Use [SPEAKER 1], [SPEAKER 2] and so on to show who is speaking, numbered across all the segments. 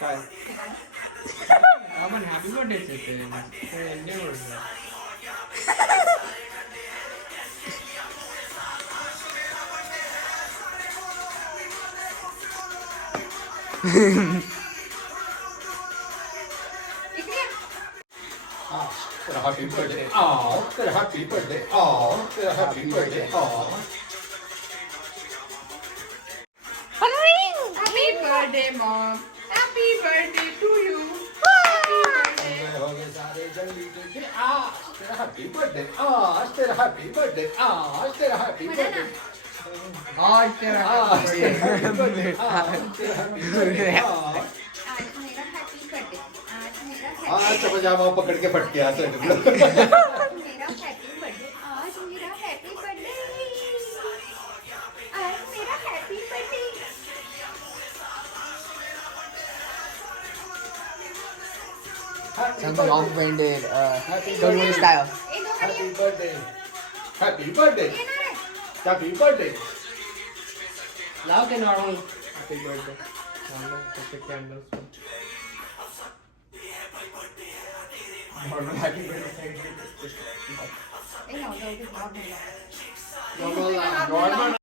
[SPEAKER 1] काय
[SPEAKER 2] आपण हॅपी बर्थडेच येते एन्जॉय करूया
[SPEAKER 3] इकडे ये.
[SPEAKER 1] तेरा हॅपी बर्थडे आ तेरा हॅपी बर्थडे आ तेरा happy birthday a
[SPEAKER 3] Happy birthday, mom. Happy birthday to you. Happy birthday.
[SPEAKER 1] हो गए सारे जल्दी जल्दी आज तेरा हैप्पी बर्थडे आज तेरा हैप्पी बर्थडे आज तेरा हैप्पी बर्थडे.
[SPEAKER 2] आज तेरा
[SPEAKER 1] आज तेरा हैप्पी बर्थडे आज तेरा हैप्पी बर्थडे आज
[SPEAKER 3] आज मेरा happy birthday. आज मेरा happy
[SPEAKER 1] आज पजामा पकड़ के फटके असं
[SPEAKER 3] Something off-branded, uh, Tony style. Happy birthday. Happy birthday.
[SPEAKER 1] Happy birthday.
[SPEAKER 3] Loud and normal. Happy birthday. candles.
[SPEAKER 1] Normal
[SPEAKER 3] happy birthday.
[SPEAKER 2] Normal, uh,
[SPEAKER 1] normal.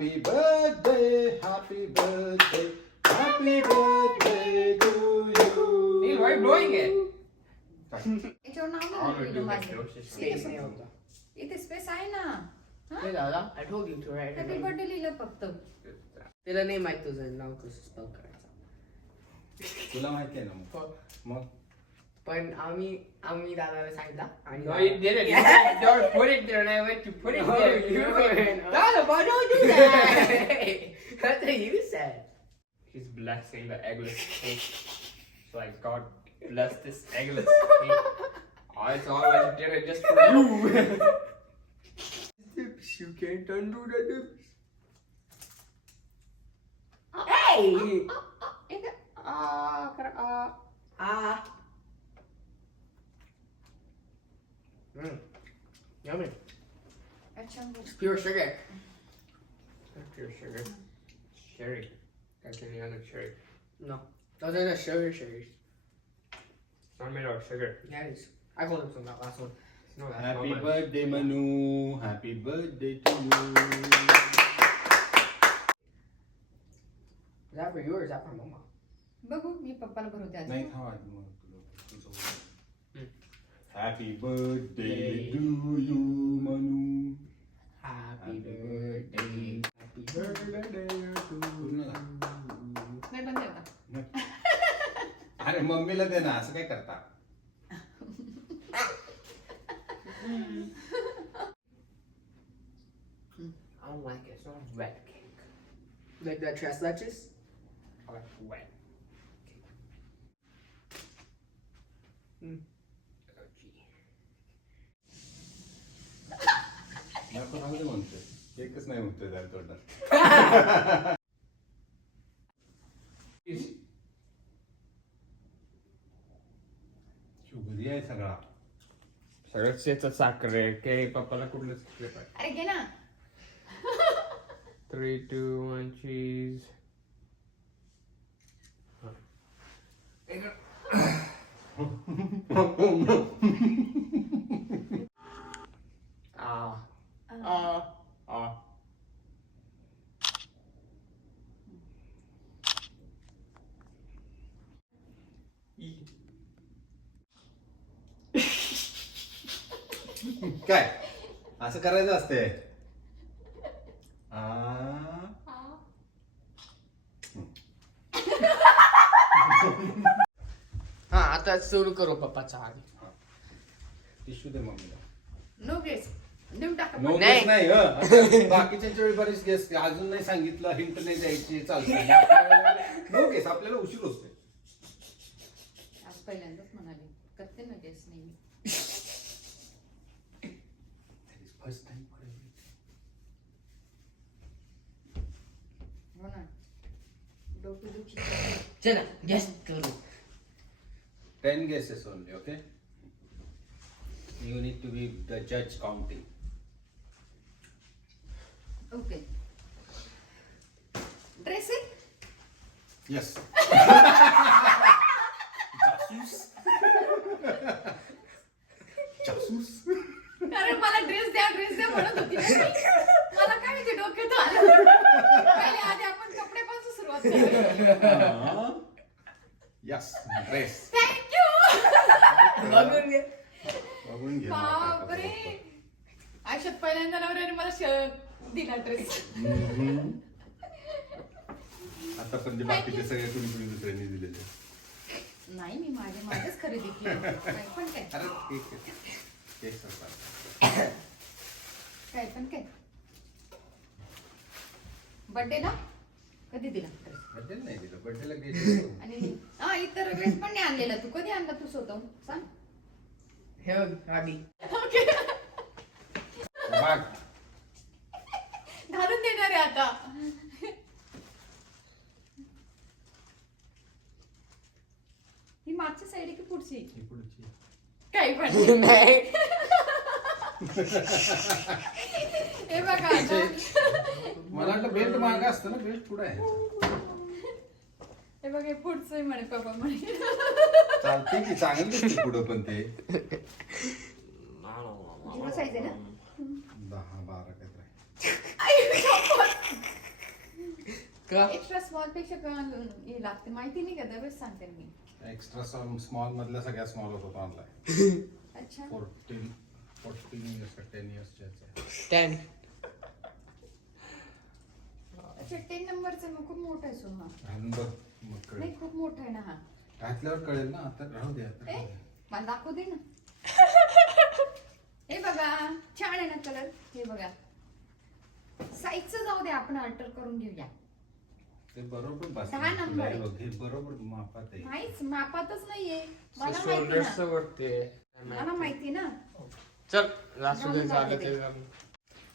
[SPEAKER 1] Happy birthday, happy birthday, happy birthday to you.
[SPEAKER 2] Neil, why are you blowing it?
[SPEAKER 3] याच्यावर नाव नाही लिहिलेलं माझं.
[SPEAKER 4] Space नाही होता.
[SPEAKER 3] इथे space आहे ना
[SPEAKER 4] Hey, दादा, I told you to write
[SPEAKER 3] happy
[SPEAKER 4] it.
[SPEAKER 3] Birthday लिहिलं फक्त
[SPEAKER 4] तिला नाही माहित तुझं नाव कसं स्पेल करायचं
[SPEAKER 1] तुला माहिती आहे ना मग मग
[SPEAKER 4] पण आम्ही आम्ही दादाला सांगितलं आणि
[SPEAKER 2] No, you didn't. You said don't put it there, and I went to put it
[SPEAKER 4] No,
[SPEAKER 2] there.
[SPEAKER 4] you
[SPEAKER 2] You
[SPEAKER 4] went.
[SPEAKER 2] Dada, why don't you do that?
[SPEAKER 4] That's what you said.
[SPEAKER 2] He's blessing the eggless cake. So like God bless this eggless cake. Oh, it's all vegetarian just for you. dips, you can't undo the dips.
[SPEAKER 4] Hey!
[SPEAKER 3] एक
[SPEAKER 4] Ah, kara- ah, ah. Mm. Yummy.
[SPEAKER 3] अच्छा
[SPEAKER 4] It's pure sugar.
[SPEAKER 2] That's pure sugar. Cherry. That's any other cherry.
[SPEAKER 4] No, those are the sugar sugars.
[SPEAKER 2] It's not made out of sugar.
[SPEAKER 4] Yeah, it is. I called it from that last one.
[SPEAKER 2] No, that's
[SPEAKER 1] Happy
[SPEAKER 2] not mine.
[SPEAKER 1] birthday Manu, happy birthday to you.
[SPEAKER 4] Is that for you or is that for Mama?
[SPEAKER 3] बघू मी पप्पाला भरवते आज
[SPEAKER 1] नाही थांब आधी मग तुला- तुझं बोल.
[SPEAKER 2] हम्म.
[SPEAKER 1] Happy birthday to you Manu.
[SPEAKER 4] Happy birthday. Happy birthday to
[SPEAKER 1] पूर्ण झालं.
[SPEAKER 3] नाही बंद आहे आता
[SPEAKER 1] अरे मम्मीला दे ना असं काय करता
[SPEAKER 4] I don't like it. It's not wet cake. Like the tres leches?
[SPEAKER 2] I like wet.
[SPEAKER 4] Mm.
[SPEAKER 1] म्हणतोय केकच नाही म्हणतोय त्याला तोंडात आहे सगळा
[SPEAKER 2] सगळं शेतात साखर आहे काही पप्पाला कुठलं
[SPEAKER 3] अरे घे ना
[SPEAKER 2] Three, two, one, cheese. Ah. Ah. Ah.
[SPEAKER 1] काय असं करायचं असते.
[SPEAKER 4] हा आता सुरू करू पप्पाचा आधी.
[SPEAKER 1] टिश्यू दे मम्मीला.
[SPEAKER 3] नो गेस देऊन टाका
[SPEAKER 1] नो
[SPEAKER 4] नाही.
[SPEAKER 1] गेस नाही हं. आता बाकीच्यांच्या वेळी बरेच गेस अजून नाही सांगितलं हिंट नाही द्यायची चालते नो गेस आपल्याला उशीर होते
[SPEAKER 3] आज पहिल्यांदाच म्हणाले. करते ना गेस नाही
[SPEAKER 4] चला गॅस करू.
[SPEAKER 1] Ten guesses only okay? You need to be the judge counting.
[SPEAKER 3] Okay dressing
[SPEAKER 1] yes. जासूस
[SPEAKER 3] कारण मला ड्रेस द्या ड्रेस द्या म्हणत होती. मला काय माहिती डोक्यात आलं.
[SPEAKER 1] यस ड्रेस
[SPEAKER 4] बघून घे
[SPEAKER 1] बघून घे
[SPEAKER 3] बापरे आयुष्यात पहिल्यांदा नवऱ्याने मला श- दिला ड्रेस
[SPEAKER 1] आता पण ते बाकीचे सगळे कुणी कुणी दुसऱ्यांनी दिलेले.
[SPEAKER 3] नाही मी माझे माझेच खरेदी केली काय पण काय.
[SPEAKER 1] अरे ठीक आहे. केस असतात.
[SPEAKER 3] काय पण काय. बर्थडे ना कधी दिला?
[SPEAKER 1] बड्डेला नाही दिलं. बड्डेला
[SPEAKER 3] आणि हा इतर ड्रेस पण नाही आणलेला. तू कधी आणला? तू स्वतःहून सांग.
[SPEAKER 4] हे बघ आधी
[SPEAKER 1] बघ
[SPEAKER 3] घालून देणार आहे आता. ही मागची साईड आहे की पुढची?
[SPEAKER 1] ही पुढची.
[SPEAKER 3] काही पण
[SPEAKER 4] नाही.
[SPEAKER 3] हे बघा आता.
[SPEAKER 1] मला वाटलं बेल्ट माग असतं ना बेल्ट पुढे आहे.
[SPEAKER 3] हे बघा हे पुढचं आहे म्हणे पप्पा म्हणे.
[SPEAKER 1] चालते की चांगलं दिसते पुढं पण ते.
[SPEAKER 3] ना?
[SPEAKER 1] दहा बारा काहीतरी
[SPEAKER 4] का?
[SPEAKER 3] एक्स्ट्रा स्मॉलपेक्षा हे लागते. माहिती नाही का? दरवेळेस सांगते मी.
[SPEAKER 1] एक्स्ट्रा स्मॉल मधल्या सगळ्यात स्मॉल होतो ऑनलाईन
[SPEAKER 3] अच्छा.
[SPEAKER 1] फोर्टीन फोर्टीन इयर्स टेन इयर्सच्या
[SPEAKER 4] टेन
[SPEAKER 3] टेन नंबरचं मग खूप मोठा आहे सोहा
[SPEAKER 1] घालून बघ मग कळेल.
[SPEAKER 3] नाही खूप मोठा आहे ना हा.
[SPEAKER 1] घातल्यावर कळेल ना आता राहू दे आता
[SPEAKER 3] ए
[SPEAKER 1] राहू दे.
[SPEAKER 3] मला दाखवू दे ना. हे बघा छान आहे ना कलर. हे बघा. साईजचं जाऊ दे आपण अल्टर करून घेऊया.
[SPEAKER 1] ते बरोबर बसलं.
[SPEAKER 3] दहा नंबर आहे.
[SPEAKER 1] हे बघ, हे बरोबर मापात आहे.
[SPEAKER 3] नाहीच मापातच नाहीये. मला माहिती ना.
[SPEAKER 2] वरते
[SPEAKER 3] मला माहिती ना.
[SPEAKER 2] चल असू दे
[SPEAKER 3] जाऊन
[SPEAKER 2] झालं
[SPEAKER 3] दाखवते.
[SPEAKER 2] ते झालं.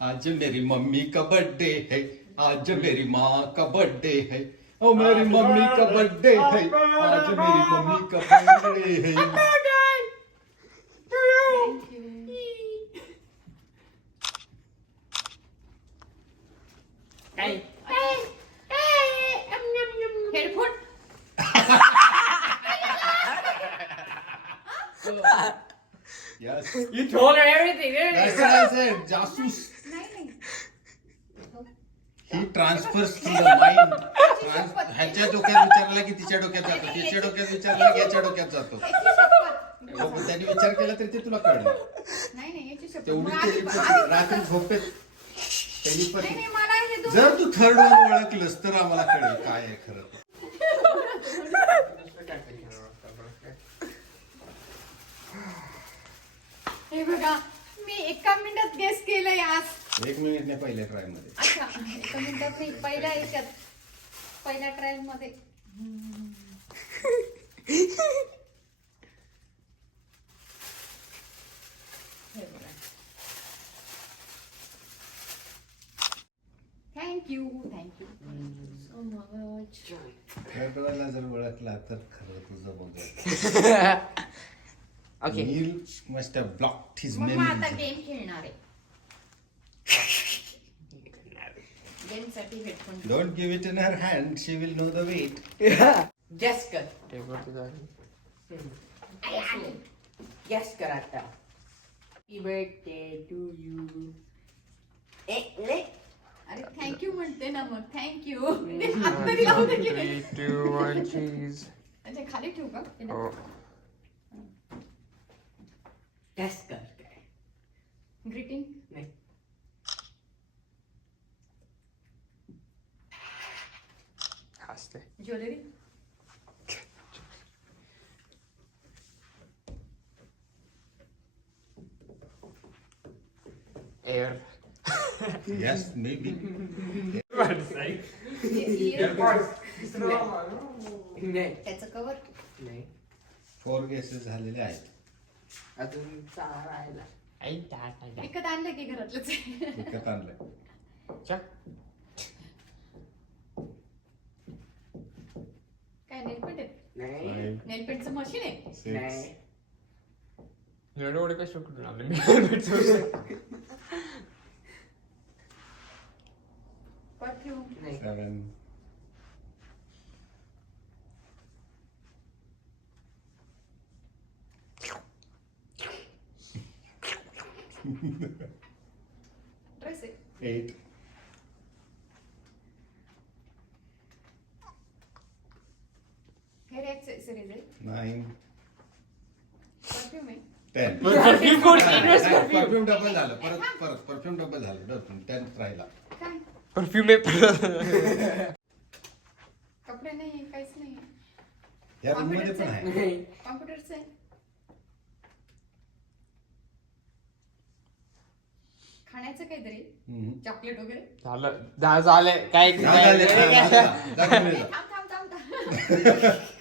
[SPEAKER 1] आज मेरी मम्मी का बर्थडे है? आज मेरी माँ का बर्थडे है ओ मेरी मम्मी का बर्थडे है आज मेरी मम्मी का बर्थडे है Yes.
[SPEAKER 4] You told her everything, didn't
[SPEAKER 1] That's what I said. ही ट्रान्सफर माइंड ह्याच्या डोक्यात विचारला की तिच्या डोक्यात जातो. तिच्या डोक्यात विचारला की याच्या डोक्यात जातो. त्यांनी विचार केला तरी ते तुला कळलं. तेवढी रात्री झोपेत पण
[SPEAKER 3] हे
[SPEAKER 1] जर तू थर्ड वन ओळखलंस तर आम्हाला कळेल काय आहे खरं.
[SPEAKER 3] हे बघा मी एका मिनिटात गेस केलंय आज.
[SPEAKER 1] एक मिनिट नाही पहिल्या ट्रायमध्ये.
[SPEAKER 3] अच्छा एका मिनिटात नाही पहिल्या याच्यात पहिल्या ट्रायलमध्ये. Thank you thank you so
[SPEAKER 1] much वनला जर ओळखला तर खरं तुझं बघ. Neel must have blocked his
[SPEAKER 3] मग आता गेम खेळणार आहे. साठी headphone
[SPEAKER 1] don't give it in her hand she will know the weight
[SPEAKER 4] Jessica.
[SPEAKER 2] टेबवरती झाली
[SPEAKER 4] Jessica आता. Happy birthday to you. Eh, eh.
[SPEAKER 3] अरे थँक्यू म्हणते ना मग थँक्यू ते हात तरी लावू दे की नाही.
[SPEAKER 2] Three, two, one, cheese.
[SPEAKER 3] अच्छा खाली ठेवू का
[SPEAKER 2] Oh.
[SPEAKER 4] Jessica.
[SPEAKER 3] ग्रीटिंग
[SPEAKER 2] हसते
[SPEAKER 3] ज्वेलरी?
[SPEAKER 2] एअर
[SPEAKER 1] मे बी
[SPEAKER 4] नाही.
[SPEAKER 3] त्याचं कवर
[SPEAKER 4] नाही.
[SPEAKER 1] फोर गेसेस झालेले आहेत.
[SPEAKER 4] अजून सहा राहिला.
[SPEAKER 3] विकत आणलं की घरातलंच.
[SPEAKER 1] विकत आणलंय
[SPEAKER 3] काय नेलपेंट आहे
[SPEAKER 4] नाही.
[SPEAKER 1] Five,
[SPEAKER 3] नेलपेंटचं मशीन आहे
[SPEAKER 4] नाही.
[SPEAKER 2] एवढे कसे कुठून आले मी
[SPEAKER 3] परफ्यूम
[SPEAKER 4] नाही.
[SPEAKER 1] seven,
[SPEAKER 3] ड्रेस आहे
[SPEAKER 1] eight,
[SPEAKER 3] आहे परफ्यूम आहे
[SPEAKER 1] ten.
[SPEAKER 2] परफ्यूम कोणती
[SPEAKER 1] परफ्यूम डबल झालं. परत परत. परफ्यूम डबल झालं. डबल टेन राहिला.
[SPEAKER 3] काय
[SPEAKER 2] परफ्यूम
[SPEAKER 3] कपडे नाही काहीच नाही
[SPEAKER 1] या रूममध्ये पण आहे.
[SPEAKER 4] नाही.
[SPEAKER 3] कॉम्प्युटरचं आहे खाण्याचं काहीतरी?
[SPEAKER 1] हम्म.
[SPEAKER 3] चॉकलेट वगैरे?
[SPEAKER 2] झालं. झा- झालंय. काय
[SPEAKER 1] झाले, जा.
[SPEAKER 3] थांब थांब थांब थांब.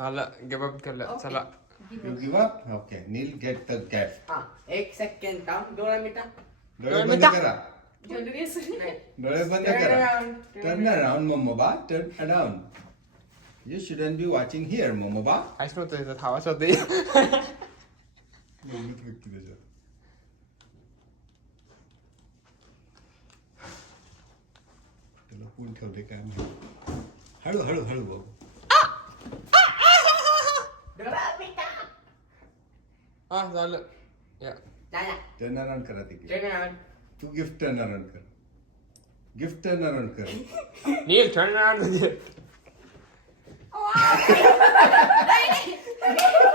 [SPEAKER 2] झालं गिव्ह अप केलं चला
[SPEAKER 1] You give up? Okay. Neil get the gift.
[SPEAKER 4] हा, एक सेकंड थांब दोन मिनिटं
[SPEAKER 1] डोळे बंद करा. डोळे बंद
[SPEAKER 4] Turn
[SPEAKER 1] करा.
[SPEAKER 4] Around.
[SPEAKER 1] Turn around मोमोबा turn around you shouldn't be watching here मोमोबा
[SPEAKER 2] काहीच नव्हतं त्याच्यात हवाच होते
[SPEAKER 1] त्याला कोण ठेवले काय माहिती हळू हळू हळू बघू
[SPEAKER 4] डोळा मिटा
[SPEAKER 2] हा झालं या
[SPEAKER 4] झाला
[SPEAKER 1] टर्न अराउंड करा ते.
[SPEAKER 4] Turn around.
[SPEAKER 1] तू गिफ्ट टर्न अराउंड कर गिफ्ट टर्न अराउंड कर
[SPEAKER 2] नील turn around.
[SPEAKER 3] नाही, नाही.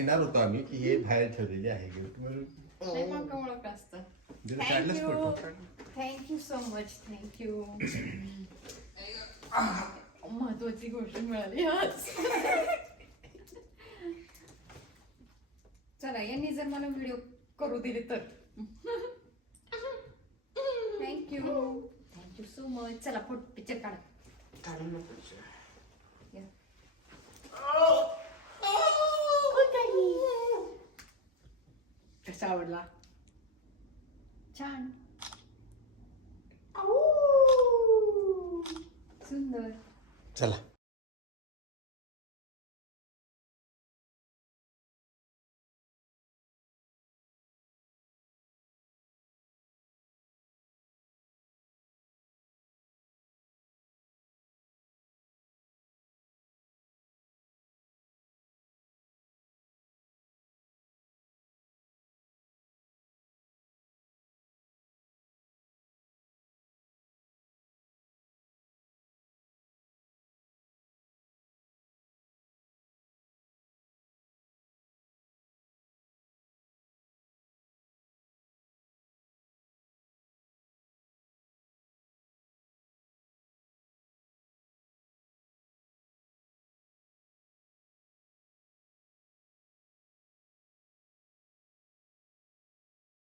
[SPEAKER 1] लिहिणार होतो आम्ही की हे बाहेर ठेवलेले आहे गिफ्ट म्हणून
[SPEAKER 3] ओळख.
[SPEAKER 1] जरा काढलंच
[SPEAKER 3] so much. Thank you. महत्वाची गोष्ट मिळाली आज. चला यांनी जर मला व्हिडिओ करू दिले तर. Thank you thank you so much चला फोटो पिक्चर काढा.
[SPEAKER 4] काढून नको.
[SPEAKER 3] या.
[SPEAKER 4] कसा आवडला?
[SPEAKER 3] छान. सुंदर.
[SPEAKER 1] चला.